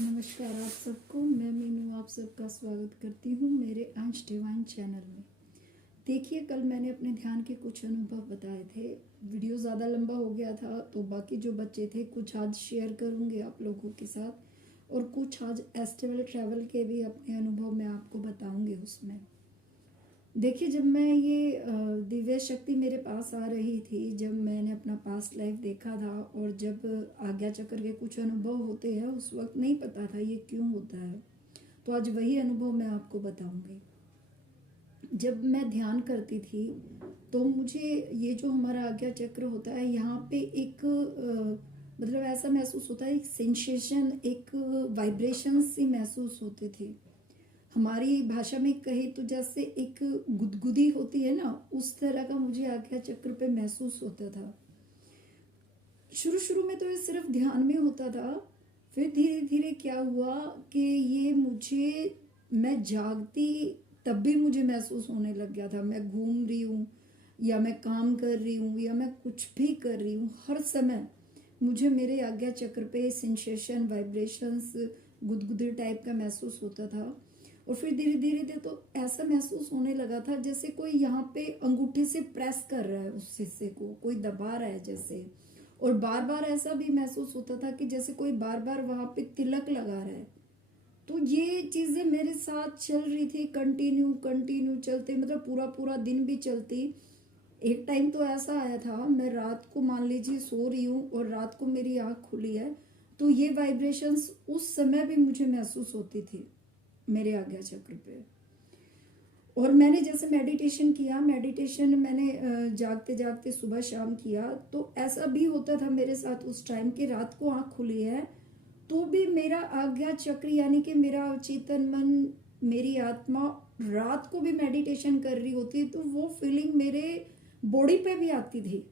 नमस्कार आप सबको। मैं मीनू आप सबका स्वागत करती हूँ मेरे अंश डिवाइन चैनल में। देखिए, कल मैंने अपने ध्यान के कुछ अनुभव बताए थे। वीडियो ज़्यादा लंबा हो गया था तो बाकी जो बच्चे थे कुछ आज शेयर करूँगी आप लोगों के साथ, और कुछ आज एस्ट्रल ट्रैवल के भी अपने अनुभव मैं आपको बताऊँगी उसमें। देखिए, जब मैं ये दिव्य शक्ति मेरे पास आ रही थी, जब मैंने अपना पास्ट लाइफ देखा था और जब आज्ञा चक्र के कुछ अनुभव होते हैं, उस वक्त नहीं पता था ये क्यों होता है। तो आज वही अनुभव मैं आपको बताऊंगी। जब मैं ध्यान करती थी तो मुझे ये जो हमारा आज्ञा चक्र होता है, यहाँ पे एक मतलब ऐसा महसूस होता है, एक सेंसेशन, एक वाइब्रेशन सी महसूस होती थी। हमारी भाषा में कहे तो जैसे एक गुदगुदी होती है ना, उस तरह का मुझे आज्ञा चक्र पे महसूस होता था। शुरू शुरू में तो ये सिर्फ ध्यान में होता था, फिर धीरे धीरे क्या हुआ कि ये मुझे, मैं जागती तब भी मुझे महसूस होने लग गया था। मैं घूम रही हूँ या मैं काम कर रही हूँ या मैं कुछ भी कर रही हूँ, हर समय मुझे मेरे आज्ञा चक्र पे सेंसेशन, वाइब्रेशंस, गुदगुदी टाइप का महसूस होता था। और फिर धीरे धीरे तो ऐसा महसूस होने लगा था जैसे कोई यहाँ पे अंगूठे से प्रेस कर रहा है, उस हिस्से को कोई दबा रहा है जैसे। और बार बार ऐसा भी महसूस होता था कि जैसे कोई बार बार वहां पे तिलक लगा रहा है। तो ये चीजें मेरे साथ चल रही थी, कंटिन्यू कंटिन्यू चलते, मतलब पूरा पूरा दिन भी चलती। एक टाइम तो ऐसा आया था, मैं रात को मान लीजिए सो रही हूँ और रात को मेरी आंख खुली है, तो ये वाइब्रेशंस उस समय भी मुझे महसूस होती थी मेरे आज्ञा चक्र पे। और मैंने जैसे मेडिटेशन किया, मेडिटेशन मैंने जागते जागते सुबह शाम किया, तो ऐसा भी होता था मेरे साथ उस टाइम कि रात को आंख खुली है तो भी मेरा आज्ञा चक्र यानी कि मेरा अवचेतन मन, मेरी आत्मा रात को भी मेडिटेशन कर रही होती, तो वो फीलिंग मेरे बॉडी पे भी आती थी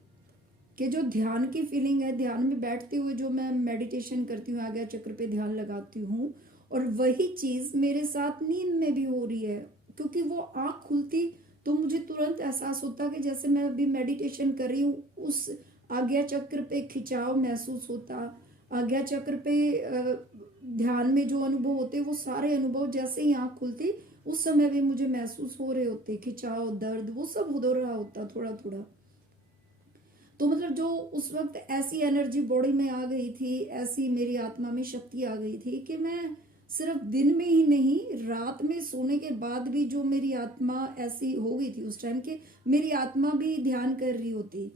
कि जो ध्यान की फीलिंग है, ध्यान में बैठते हुए जो मैं मेडिटेशन करती हूँ, आज्ञा चक्र पे ध्यान लगाती हूँ, और वही चीज मेरे साथ नींद में भी हो रही है। क्योंकि वो आंख खुलती तो मुझे तुरंत एहसास होता कि जैसे मैं अभी मेडिटेशन कर रही हूँ, उस आज्ञा चक्र पे खिंचाव महसूस होता। आज्ञा चक्र पे ध्यान में जो अनुभव होते वो सारे अनुभव जैसे ही आंख खुलती उस समय भी मुझे महसूस हो रहे होते, खिंचाव, दर्द, वो सब हो रहा होता थोड़ा थोड़ा। तो मतलब जो उस वक्त ऐसी एनर्जी बॉडी में आ गई थी, ऐसी मेरी आत्मा में शक्ति आ गई थी कि मैं सिर्फ दिन में ही नहीं, रात में सोने के बाद भी जो मेरी आत्मा ऐसी हो गई थी उस टाइम के, मेरी आत्मा भी ध्यान कर रही होती।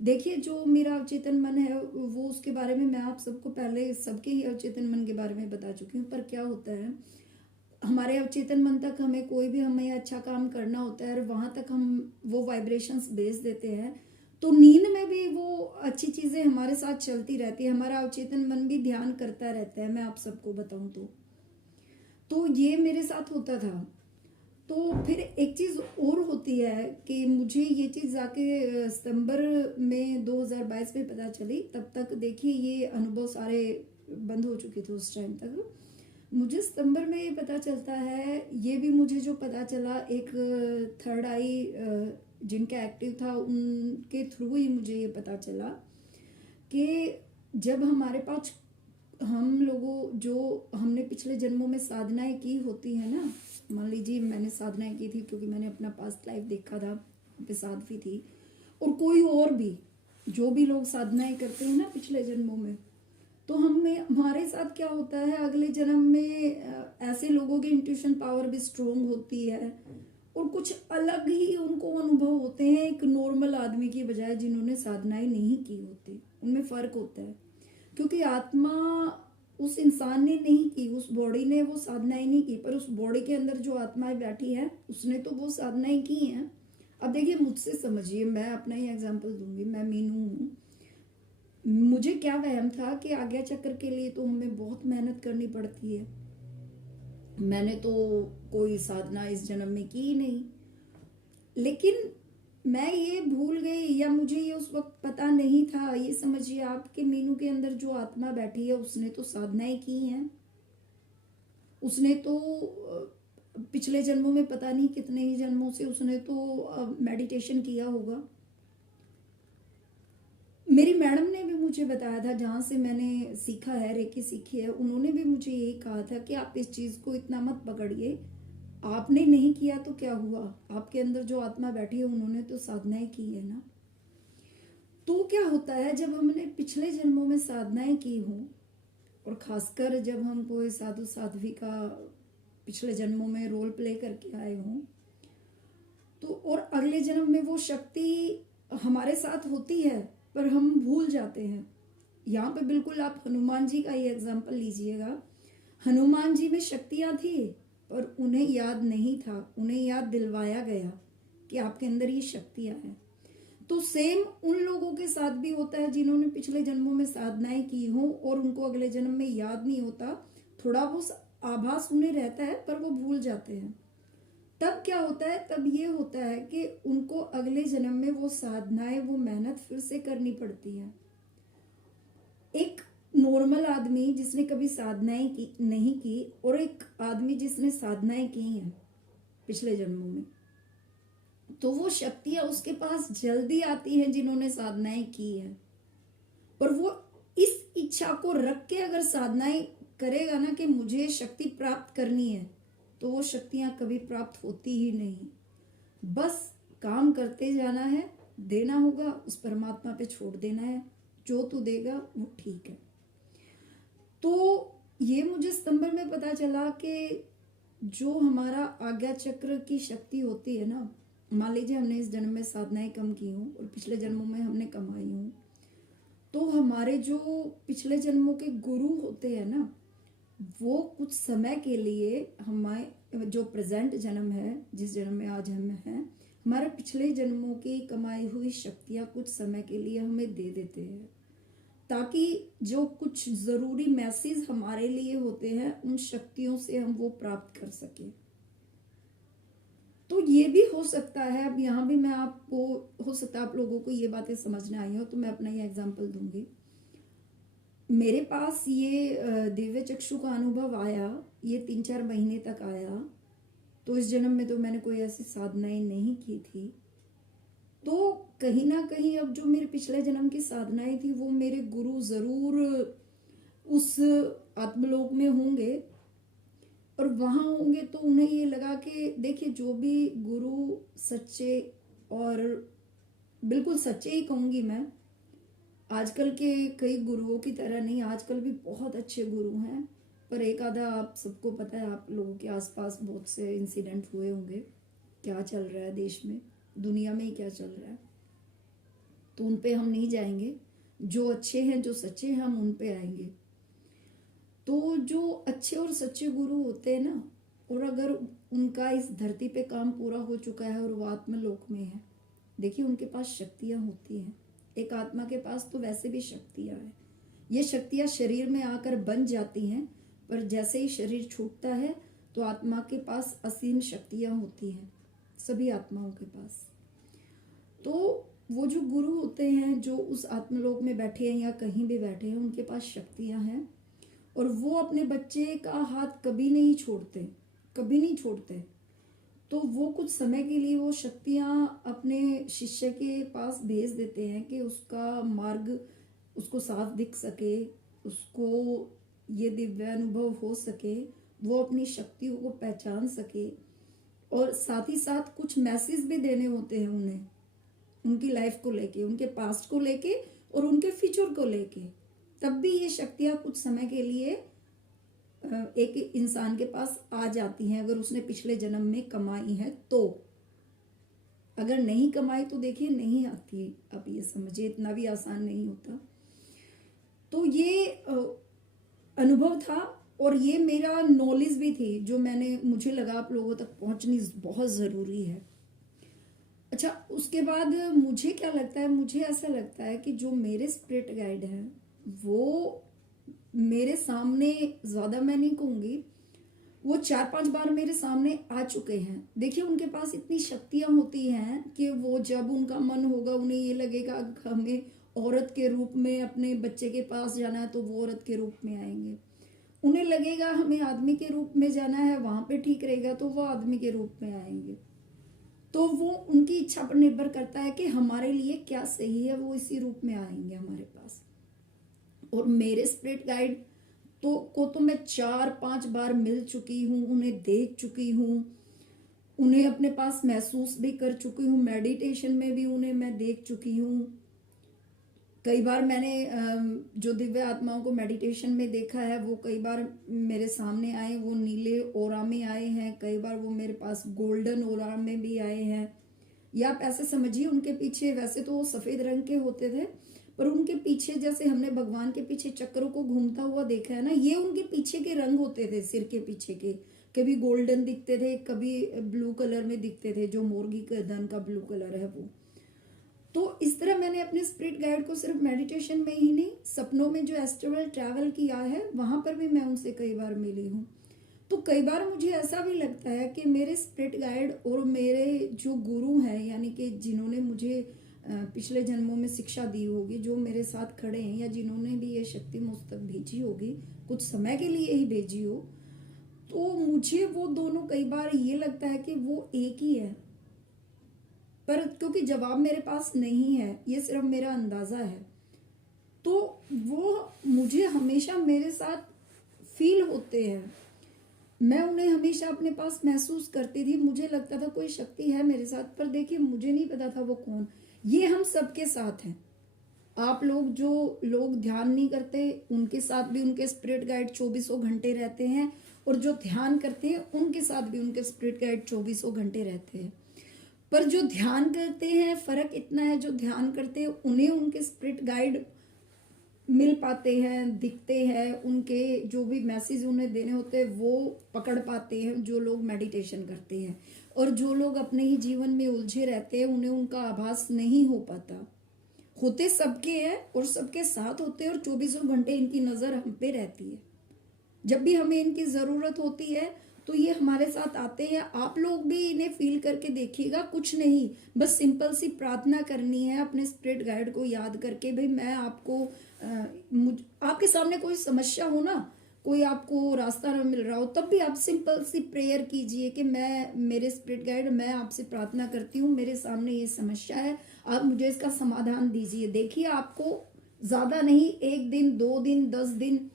देखिए, जो मेरा अवचेतन मन है वो, उसके बारे में मैं आप सबको पहले सबके ही अवचेतन मन के बारे में बता चुकी हूँ। पर क्या होता है, हमारे अवचेतन मन तक हमें कोई भी, हमें अच्छा काम करना होता है और वहां तक हम वो वाइब्रेशंस भेज देते हैं, तो नींद में भी वो अच्छी चीजें हमारे साथ चलती रहती है, हमारा अवचेतन मन भी ध्यान करता रहता है। मैं आप सबको बताऊं तो ये मेरे साथ होता था। तो फिर एक चीज और होती है कि मुझे ये चीज आके सितंबर में 2022 में पता चली। तब तक देखिए ये अनुभव सारे बंद हो चुके थे उस टाइम तक। मुझे सितंबर में ये पता चलता है, ये भी मुझे जो पता चला, एक थर्ड आई जिनका एक्टिव था उनके थ्रू ही मुझे ये पता चला कि जब हमारे पास, हम लोगों जो हमने पिछले जन्मों में साधनाएं की होती है ना, मान लीजिए मैंने साधनाएं की थी क्योंकि मैंने अपना पास्ट लाइफ देखा था, वहाँ पे साध्वी थी, और कोई और भी जो भी लोग साधनाएं करते हैं ना पिछले जन्मों में, तो हमें, हमारे साथ क्या होता है, अगले जन्म में ऐसे लोगों की इंट्यूशन पावर भी स्ट्रोंग होती है और कुछ अलग ही उनको अनुभव होते हैं एक नॉर्मल आदमी की बजाय जिन्होंने साधनाएं नहीं की होती। उनमें फर्क होता है क्योंकि आत्मा उस इंसान ने नहीं की, उस बॉडी ने वो साधनाएं नहीं की, पर उस बॉडी के अंदर जो आत्माएं बैठी है उसने तो वो साधनाएं की हैं। अब देखिए, मुझसे समझिए, मैं अपना ही एग्जांपल दूंगी। मैं मीनू हूँ, मुझे क्या वहम था कि आज्ञा चक्र के लिए तो हमें बहुत मेहनत करनी पड़ती है। मैंने तो कोई साधना इस जन्म में की ही नहीं, लेकिन मैं ये भूल गई, या मुझे ये उस वक्त पता नहीं था। ये समझिए आप कि मीनू के अंदर जो आत्मा बैठी है उसने तो साधनाएं की हैं, उसने तो पिछले जन्मों में पता नहीं कितने ही जन्मों से उसने तो मेडिटेशन किया होगा। मेरी मैडम ने भी मुझे बताया था, जहाँ से मैंने सीखा है, रेकी सीखी है, उन्होंने भी मुझे यही कहा था कि आप इस चीज़ को इतना मत पकड़िए, आपने नहीं किया तो क्या हुआ, आपके अंदर जो आत्मा बैठी है उन्होंने तो साधनाएं की है ना। तो क्या होता है जब हमने पिछले जन्मों में साधनाएं की हों, और खासकर जब हम कोई साधु साध्वी का पिछले जन्मों में रोल प्ले करके आए हों, तो और अगले जन्म में वो शक्ति हमारे साथ होती है पर हम भूल जाते हैं। यहाँ पे बिल्कुल आप हनुमान जी का ही एग्जाम्पल लीजिएगा। हनुमान जी में शक्तियाँ थी पर उन्हें याद नहीं था, उन्हें याद दिलवाया गया कि आपके अंदर ये शक्तियाँ हैं। तो सेम उन लोगों के साथ भी होता है जिन्होंने पिछले जन्मों में साधनाएं की हों और उनको अगले जन्म में याद नहीं होता, थोड़ा वो आभास उन्हें रहता है पर वो भूल जाते हैं। तब क्या होता है, तब ये होता है कि उनको अगले जन्म में वो साधनाएं, वो मेहनत फिर से करनी पड़ती है। एक नॉर्मल आदमी जिसने कभी साधनाएं की नहीं की और एक आदमी जिसने साधनाएं की हैं पिछले जन्मों में, तो वो शक्तियां उसके पास जल्दी आती हैं जिन्होंने साधनाएं की है। और वो इस इच्छा को रख के अगर साधनाएं करेगा ना कि मुझे शक्ति प्राप्त करनी है, तो वो शक्तियां कभी प्राप्त होती ही नहीं। बस काम करते जाना है, देना होगा, उस परमात्मा पे छोड़ देना है, जो तू देगा वो ठीक है। तो ये मुझे सितंबर में पता चला कि जो हमारा आज्ञा चक्र की शक्ति होती है ना, मान लीजिए हमने इस जन्म में साधनाएं कम की हूँ और पिछले जन्मों में हमने कमाई हूँ, तो हमारे जो पिछले जन्मों के गुरु होते हैं ना, वो कुछ समय के लिए हमारे जो प्रेजेंट जन्म है, जिस जन्म में आज हम हैं, हमारे पिछले जन्मों की कमाई हुई शक्तियाँ कुछ समय के लिए हमें दे देते हैं, ताकि जो कुछ ज़रूरी मैसेज हमारे लिए होते हैं उन शक्तियों से हम वो प्राप्त कर सकें। तो ये भी हो सकता है, अब यहाँ भी मैं आपको, हो सकता है आप लोगों को ये बातें समझ में आई हो, तो मैं अपना ये एग्जाम्पल दूंगी। मेरे पास ये दिव्य चक्षु का अनुभव आया, ये 3-4 महीने तक आया। तो इस जन्म में तो मैंने कोई ऐसी साधनाएं नहीं की थी, तो कहीं ना कहीं अब जो मेरे पिछले जन्म की साधनाएं थी वो मेरे गुरु जरूर उस आत्मलोक में होंगे, और वहां होंगे तो उन्हें ये लगा कि देखिए, जो भी गुरु सच्चे, और बिल्कुल सच्चे ही कहूंगी मैं, आजकल के कई गुरुओं की तरह नहीं, आजकल भी बहुत अच्छे गुरु हैं, पर एक आधा आप सबको पता है, आप लोगों के आसपास बहुत से इंसिडेंट हुए होंगे, क्या चल रहा है देश में, दुनिया में ही क्या चल रहा है, तो उन पे हम नहीं जाएंगे। जो अच्छे हैं, जो सच्चे हैं, हम उन पे आएंगे। तो जो अच्छे और सच्चे गुरु होते हैं ना, और अगर उनका इस धरती पे काम पूरा हो चुका है और वो आत्मलोक में है, देखिए उनके पास शक्तियां होती हैं। एक आत्मा के पास तो वैसे भी शक्तियां हैं, ये शक्तियां शरीर में आकर बन जाती हैं, पर जैसे ही शरीर छूटता है तो आत्मा के पास असीम शक्तियां होती हैं, सभी आत्माओं के पास। तो वो जो गुरु होते हैं, जो उस आत्मलोक में बैठे हैं या कहीं भी बैठे हैं, उनके पास शक्तियां हैं, और वो अपने बच्चे का हाथ कभी नहीं छोड़ते, कभी नहीं छोड़ते। तो वो कुछ समय के लिए वो शक्तियां अपने शिष्य के पास भेज देते हैं कि उसका मार्ग उसको साफ दिख सके, उसको ये दिव्य अनुभव हो सके, वो अपनी शक्तियों को पहचान सके, और साथ ही साथ कुछ मैसेज भी देने होते हैं उन्हें, उनकी लाइफ को लेके, उनके पास्ट को लेके और उनके फ्यूचर को लेके। तब भी ये शक्तियां कुछ समय के लिए एक इंसान के पास आ जाती हैं, अगर उसने पिछले जन्म में कमाई है तो। अगर नहीं कमाई तो देखिए नहीं आती, आप ये समझिए, इतना भी आसान नहीं होता। तो ये अनुभव था, और ये मेरा नॉलेज भी थी, जो मुझे लगा आप लोगों तक पहुंचनी बहुत ज़रूरी है। अच्छा, उसके बाद मुझे क्या लगता है, मुझे ऐसा लगता है कि जो मेरे स्पिरिट गाइड हैं वो मेरे सामने, ज़्यादा मैं नहीं कहूँगी, वो 4-5 बार मेरे सामने आ चुके हैं। देखिए उनके पास इतनी शक्तियाँ होती हैं कि वो जब उनका मन होगा, उन्हें ये लगेगा हमें औरत के रूप में अपने बच्चे के पास जाना है तो वो औरत के रूप में आएंगे, उन्हें लगेगा हमें आदमी के रूप में जाना है, वहाँ पे ठीक रहेगा तो वो आदमी के रूप में आएंगे। तो वो उनकी इच्छा पर निर्भर करता है कि हमारे लिए क्या सही है, वो इसी रूप में आएंगे हमारे पास। और मेरे स्पिरिट गाइड तो मैं 4-5 बार मिल चुकी हूँ, उन्हें देख चुकी हूँ, उन्हें अपने पास महसूस भी कर चुकी हूँ, मेडिटेशन में भी उन्हें मैं देख चुकी हूँ। कई बार मैंने जो दिव्य आत्माओं को मेडिटेशन में देखा है वो कई बार मेरे सामने आए, वो नीले ओरा में आए हैं, कई बार वो मेरे पास गोल्डन ओरा में भी आए हैं। या आप ऐसे समझिए उनके पीछे, वैसे तो वो सफेद रंग के होते थे, पर उनके पीछे जैसे हमने भगवान के पीछे चक्रों को घूमता हुआ देखा है ना, ये उनके पीछे के रंग होते थे, सिर के पीछे के। कभी गोल्डन दिखते थे, कभी ब्लू कलर में दिखते थे, जो मोर्गी गर्दन का ब्लू कलर है वो। तो इस तरह मैंने अपने स्पिरिट गाइड को सिर्फ मेडिटेशन में ही नहीं, सपनों में जो एस्ट्रल ट्रैवल किया है वहां पर भी मैं उनसे कई बार मिली हूँ। तो कई बार मुझे ऐसा भी लगता है कि मेरे स्पिरिट गाइड और मेरे जो गुरु हैं, यानी कि जिन्होंने मुझे पिछले जन्मों में शिक्षा दी होगी, जो मेरे साथ खड़े हैं, या जिन्होंने भी ये शक्ति मुझ तक भेजी होगी, कुछ समय के लिए ही भेजी हो, तो मुझे वो दोनों कई बार ये लगता है कि वो एक ही है। पर क्योंकि जवाब मेरे पास नहीं है, ये सिर्फ मेरा अंदाजा है, तो वो मुझे हमेशा मेरे साथ फील होते हैं। मैं उन्हें हमेशा अपने पास महसूस करती थी, मुझे लगता था कोई शक्ति है मेरे साथ, पर देखिए मुझे नहीं पता था वो कौन। ये हम सबके साथ हैं। आप लोग जो लोग ध्यान नहीं करते उनके साथ भी उनके स्पिरिट गाइड 24 घंटे रहते हैं, और जो ध्यान करते हैं उनके साथ भी उनके स्पिरिट गाइड 24 घंटे रहते हैं। पर जो ध्यान करते हैं, फर्क इतना है, जो ध्यान करते हैं उन्हें उनके स्पिरिट गाइड मिल पाते हैं, दिखते हैं, उनके जो भी मैसेज उन्हें देने होते हैं वो पकड़ पाते हैं जो लोग मेडिटेशन करते हैं। और जो लोग अपने ही जीवन में उलझे रहते हैं उन्हें उनका आभास नहीं हो पाता। होते सबके हैं और सबके साथ होते हैं, और 24 घंटे इनकी नजर हम पे रहती है। जब भी हमें इनकी जरूरत होती है तो ये हमारे साथ आते हैं। आप लोग भी इन्हें फील करके देखिएगा, कुछ नहीं, बस सिंपल सी प्रार्थना करनी है अपने स्पिरिट गाइड को याद करके। भाई मैं आपको आपके सामने कोई समस्या हो ना, कोई आपको रास्ता ना मिल रहा हो, तब भी आप सिंपल सी प्रेयर कीजिए कि मैं, मेरे स्पिरिट गाइड, मैं आपसे प्रार्थना करती हूँ, मेरे सामने ये समस्या है, आप मुझे इसका समाधान दीजिए। देखिए आपको ज्यादा नहीं, 1 दिन, 2 दिन, 10 दिन,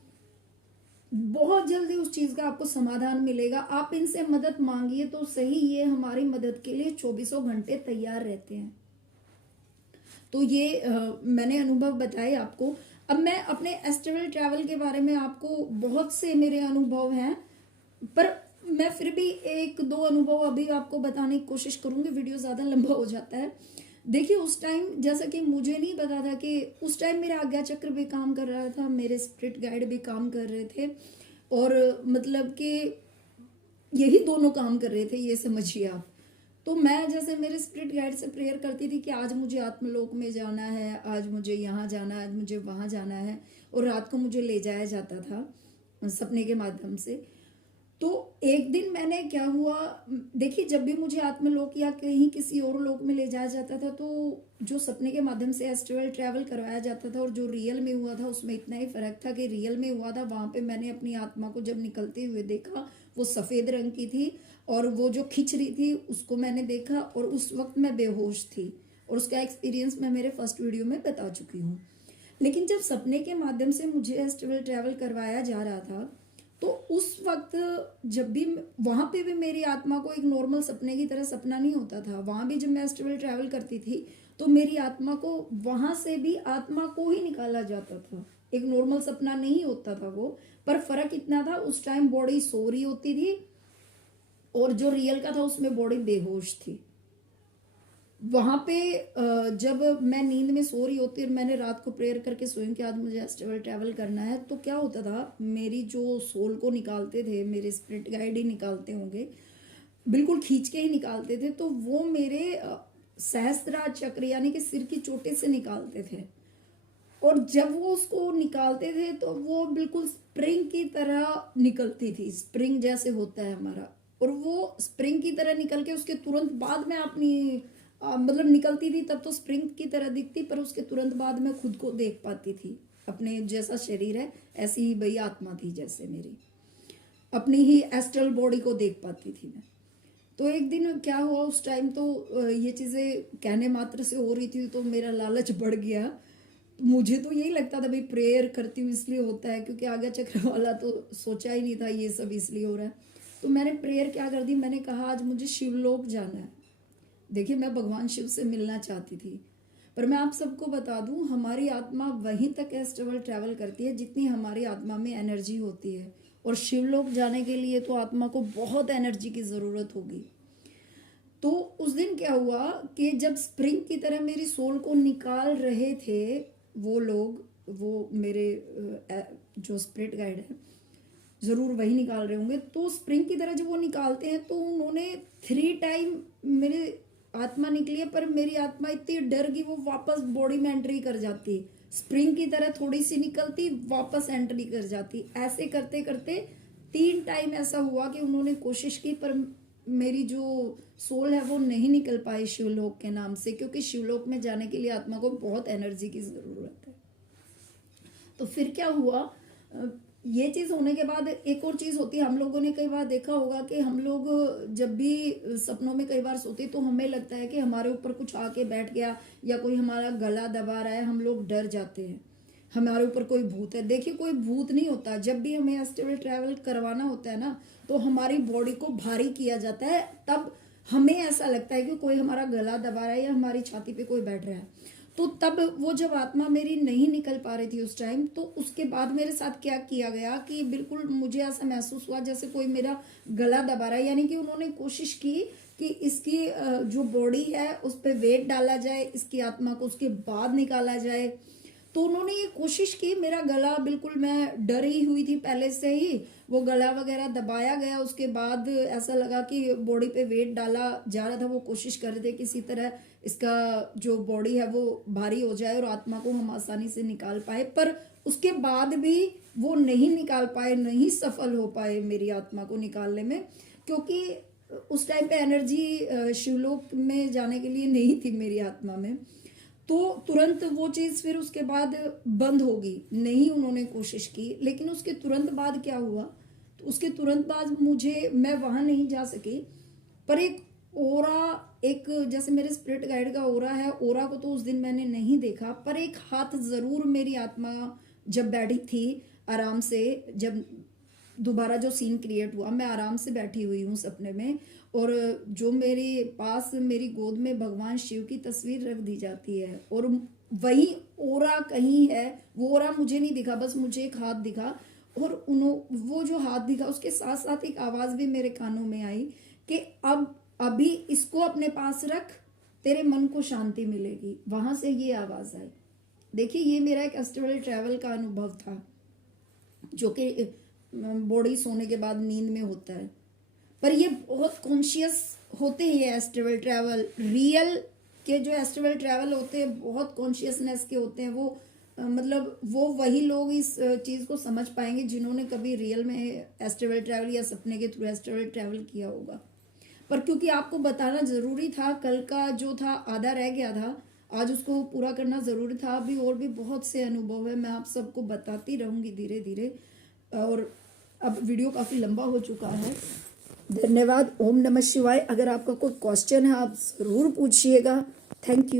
बहुत जल्दी उस चीज का आपको समाधान मिलेगा। आप इनसे मदद मांगिए तो सही, ये हमारी मदद के लिए 24 घंटे तैयार रहते हैं। तो ये मैंने अनुभव बताए आपको। अब मैं अपने एस्ट्रल ट्रैवल के बारे में, आपको बहुत से मेरे अनुभव हैं, पर मैं फिर भी 1-2 अनुभव अभी आपको बताने की कोशिश करूंगी, वीडियो ज्यादा लंबा हो जाता है। देखिए उस टाइम, जैसा कि मुझे नहीं पता था कि उस टाइम मेरा आज्ञा चक्र भी काम कर रहा था, मेरे स्पिरिट गाइड भी काम कर रहे थे, और मतलब कि यही दोनों काम कर रहे थे, ये समझिए आप। तो मैं जैसे मेरे स्पिरिट गाइड से प्रेयर करती थी कि आज मुझे आत्मलोक में जाना है, आज मुझे यहाँ जाना है, आज मुझे वहाँ जाना है, और रात को मुझे ले जाया जाता था सपने के माध्यम से। तो एक दिन मैंने, क्या हुआ, देखिए जब भी मुझे आत्मलोक या कहीं किसी और लोक में ले जाया जाता था, तो जो सपने के माध्यम से एस्ट्रल ट्रैवल करवाया जाता था और जो रियल में हुआ था उसमें इतना ही फर्क था कि रियल में हुआ था, वहां पे मैंने अपनी आत्मा को जब निकलते हुए देखा, वो सफेद रंग की थी, और वो जो खिंच रही थी उसको मैंने देखा, और उस वक्त मैं बेहोश थी, और उसका एक्सपीरियंस मैं मेरे फर्स्ट वीडियो में बता चुकी हूँ। लेकिन जब सपने के माध्यम से मुझे एस्ट्रल ट्रैवल करवाया जा रहा था, तो उस वक्त जब भी वहां पे भी मेरी आत्मा को एक नॉर्मल सपने की तरह सपना नहीं होता था। वहां भी जब मैं एस्ट्रल ट्रैवल करती थी तो मेरी आत्मा को वहां से भी आत्मा को ही निकाला जाता था, एक नॉर्मल सपना नहीं होता था वो। पर फर्क इतना था, उस टाइम बॉडी सो रही होती थी, और जो रियल का था उसमें बॉडी बेहोश थी। वहां पे जब मैं नींद में सो रही होती और मैंने रात को प्रेयर करके सोई कि आज मुझे एस्ट्रल ट्रैवल करना है, तो क्या होता था, मेरी जो सोल को निकालते थे, मेरे स्पिरिट गाइड ही निकालते होंगे, बिल्कुल खींच के ही निकालते थे, तो वो मेरे सहस्त्रार चक्र यानी कि सिर की चोटी से निकालते थे। और जब वो उसको निकालते थे तो वो बिल्कुल स्प्रिंग की तरह निकलती थी, स्प्रिंग जैसे होता है हमारा, और वो स्प्रिंग की तरह निकल के उसके तुरंत बाद में अपनी मतलब निकलती थी, तब तो स्प्रिंग की तरह दिखती, पर उसके तुरंत बाद मैं खुद को देख पाती थी, अपने जैसा शरीर है ऐसी ही वही आत्मा थी, जैसे मेरी अपनी ही एस्ट्रल बॉडी को देख पाती थी मैं। तो एक दिन क्या हुआ उस टाइम, तो ये चीज़ें कहने मात्र से हो रही थी, तो मेरा लालच बढ़ गया। मुझे तो यही लगता था भाई प्रेयर करती हूँ इसलिए होता है, क्योंकि आज्ञा चक्र वाला तो सोचा ही नहीं था ये सब इसलिए हो रहा है। तो मैंने प्रेयर क्या कर दी, मैंने कहा आज मुझे शिवलोक जाना है। देखिए मैं भगवान शिव से मिलना चाहती थी, पर मैं आप सबको बता दूं हमारी आत्मा वहीं तक एस्ट्रल ट्रैवल करती है जितनी हमारी आत्मा में एनर्जी होती है, और शिवलोक जाने के लिए तो आत्मा को बहुत एनर्जी की ज़रूरत होगी। तो उस दिन क्या हुआ कि जब स्प्रिंग की तरह मेरी सोल को निकाल रहे थे वो लोग, वो मेरे जो स्पिरिट गाइड है ज़रूर वही निकाल रहे होंगे, तो स्प्रिंग की तरह जब वो निकालते हैं तो उन्होंने 3 टाइम मेरे आत्मा निकली है, पर मेरी आत्मा इतनी डर गई वो वापस बॉडी में एंट्री कर जाती, स्प्रिंग की तरह थोड़ी सी निकलती वापस एंट्री कर जाती। ऐसे करते करते 3 टाइम ऐसा हुआ कि उन्होंने कोशिश की, पर मेरी जो सोल है वो नहीं निकल पाई शिवलोक के नाम से, क्योंकि शिवलोक में जाने के लिए आत्मा को बहुत एनर्जी की ज़रूरत है। तो फिर क्या हुआ, ये चीज़ होने के बाद एक और चीज़ होती है, हम लोगों ने कई बार देखा होगा कि हम लोग जब भी सपनों में कई बार सोते तो हमें लगता है कि हमारे ऊपर कुछ आके बैठ गया या कोई हमारा गला दबा रहा है, हम लोग डर जाते हैं, हमारे ऊपर कोई भूत है। देखिए कोई भूत नहीं होता, जब भी हमें एस्ट्रल ट्रैवल करवाना होता है ना, तो हमारी बॉडी को भारी किया जाता है, तब हमें ऐसा लगता है कि कोई हमारा गला दबा रहा है या हमारी छाती पे कोई बैठ रहा है। तो तब वो जब आत्मा मेरी नहीं निकल पा रही थी उस टाइम, तो उसके बाद मेरे साथ क्या किया गया कि बिल्कुल मुझे ऐसा महसूस हुआ जैसे कोई मेरा गला दबा रहा है, यानी कि उन्होंने कोशिश की कि इसकी जो बॉडी है उस पर वेट डाला जाए, इसकी आत्मा को उसके बाद निकाला जाए। तो उन्होंने ये कोशिश की, मेरा गला बिल्कुल, मैं डरी हुई थी पहले से ही, वो गला वगैरह दबाया गया, उसके बाद ऐसा लगा कि बॉडी पे वेट डाला जा रहा था, वो कोशिश कर रहे थे किसी तरह इसका जो बॉडी है वो भारी हो जाए और आत्मा को हम आसानी से निकाल पाए, पर उसके बाद भी वो नहीं निकाल पाए, नहीं सफल हो पाए मेरी आत्मा को निकालने में, क्योंकि उस टाइम पे एनर्जी शिवलोक में जाने के लिए नहीं थी मेरी आत्मा में। तो तुरंत वो चीज़ फिर उसके बाद बंद होगी, नहीं उन्होंने कोशिश की। लेकिन उसके तुरंत बाद क्या हुआ, तो उसके तुरंत बाद मैं वहाँ नहीं जा सकी, पर एक ओरा, एक जैसे मेरे स्पिरिट गाइड का ओरा है, ओरा को तो उस दिन मैंने नहीं देखा, पर एक हाथ ज़रूर मेरी आत्मा जब बैठी थी आराम से, जब दोबारा जो सीन क्रिएट हुआ, मैं आराम से बैठी हुई हूँ सपने में, और जो मेरे पास मेरी गोद में भगवान शिव की तस्वीर रख दी जाती है, और वही ओरा कहीं है, वो ओरा मुझे नहीं दिखा, बस मुझे एक हाथ दिखा, और वो जो हाथ दिखा उसके साथ साथ एक आवाज़ भी मेरे कानों में आई कि अभी इसको अपने पास रख, तेरे मन को शांति मिलेगी। वहां से ये आवाज़ आई। देखिए ये मेरा एक एस्ट्रल ट्रैवल का अनुभव था, जो कि बॉडी सोने के बाद नींद में होता है, पर ये बहुत कॉन्शियस होते हैं। ये एस्ट्रल ट्रैवल, रियल के जो एस्ट्रल ट्रैवल होते हैं बहुत कॉन्शियसनेस के होते हैं। वो मतलब वो वही लोग इस चीज़ को समझ पाएंगे जिन्होंने कभी रियल में एस्ट्रल ट्रैवल या सपने के थ्रू एस्ट्रल ट्रैवल किया होगा। पर क्योंकि आपको बताना ज़रूरी था, कल का जो था आधा रह गया था, आज उसको पूरा करना ज़रूरी था। अभी और भी बहुत से अनुभव है, मैं आप सबको बताती रहूँगी धीरे धीरे। और अब वीडियो काफ़ी लंबा हो चुका है। धन्यवाद। ओम नमः शिवाय। अगर आपका कोई क्वेश्चन है आप ज़रूर पूछिएगा। Thank you.